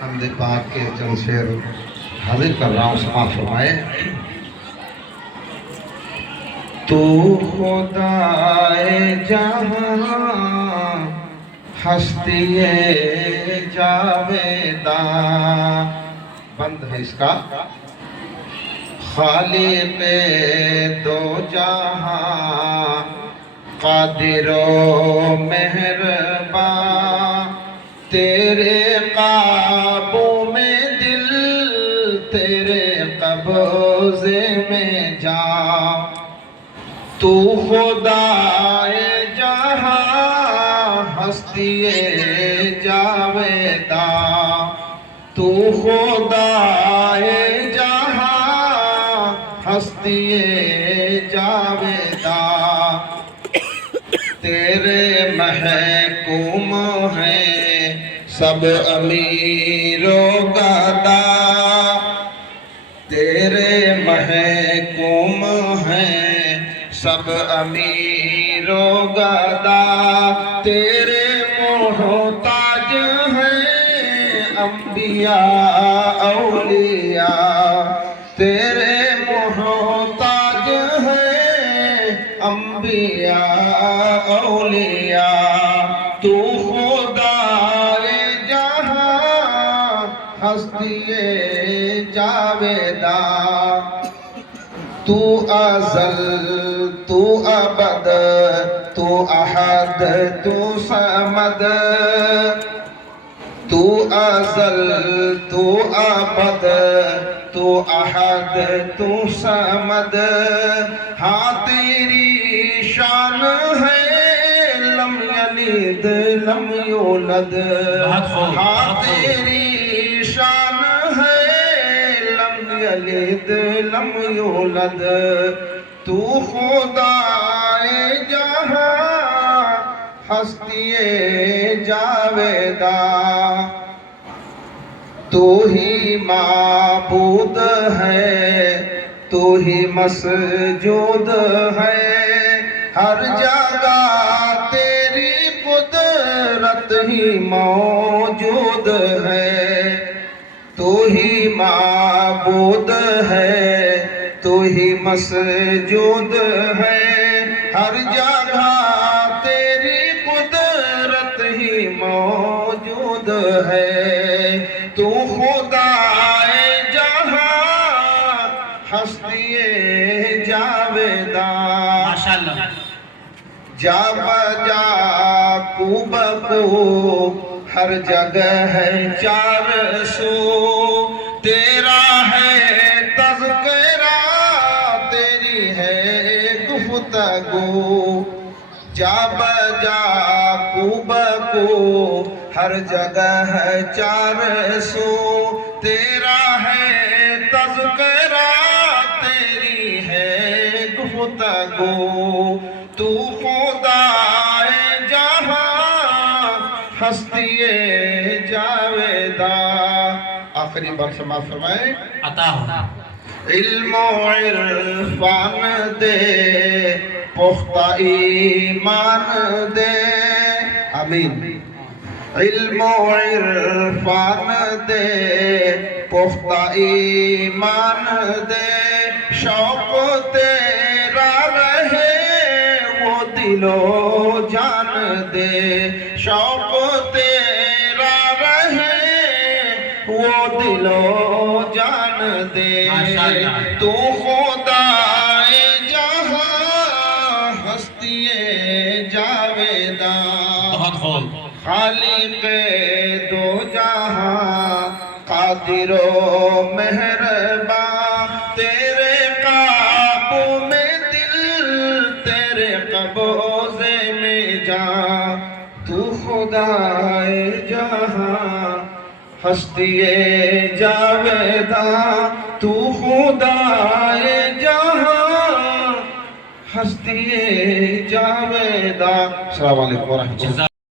حمد پاک کے چند شعر حاضر کر رہا ہوں، سماعت فرمائے۔ تو خدائے جہاں ہستی جاویداں، بند ہے اس کا، خالق دو جہاں قادر و مہرباں، تیرے قابو میں دل تیرے قبضے میں جاں، تو خدائے جہاں ہستی جاویداں، تو خدائے جہاں ہستی جاویداں، تیرے محکوم ہیں سب امیر و گدا، تیرے محکوم ہیں سب امیر و گدا، تیرے محتاج ہیں انبیاء اولیاء، تیرے محتاج ہیں انبیاء اولیاء، تو خدائے جہاں ہستی جاویداں، تو ازل تو ابد تو احد تو صمد، تو ازل تو ابد تو احد تو صمد، ہاں تیری شان ہے لم یلد لم یولد، ہاں تیری شان ہے لم یلد لم یولد، تو خدائے جہاں ہستی جاویداں، تو ہی معبود ہے تو ہی مسجود ہے، ہر جگہ تیری قدرت ہی موجود ہے، تو ہی معبود ہے تو ہی مسجود ہے، ہر جگہ تیری قدرت ہی موجود ہے، تو خدائے جہاں ہستی جاویداں، ماشاءاللہ جا بجا کو بکو ہر جگہ ہے چار سو، تیرا ہے تذکرہ تیری ہے گفتگو، جا بجا کو بکو ہر جگہ ہے چار سو، تیرا ہے تذکرہ تیری ہے گفتگو، تو خدائے جہاں ہستی جاویداں۔ آخری بار سماعت فرمائے۔ عطا ہو علم و عرفان دے پختہ ایمان دے، آمین۔ علم و عرفان دے پختہ ایمان دے، شوق تیرا رہے وہ دل و جان دے، شوق تیرا رہے وہ دل و جان دے، تو خدائے جہاں ہستی جاویداں، بہت خوب خالق دو جہاں قادر و مہرباں، تیرے قابو میں دل تیرے قبضے میں جاں، تو خدائے جہاں ہستی جاویداں، تو خدائے جہاں ہستی جاویداں۔ السلام علیکم ورحمۃ اللہ۔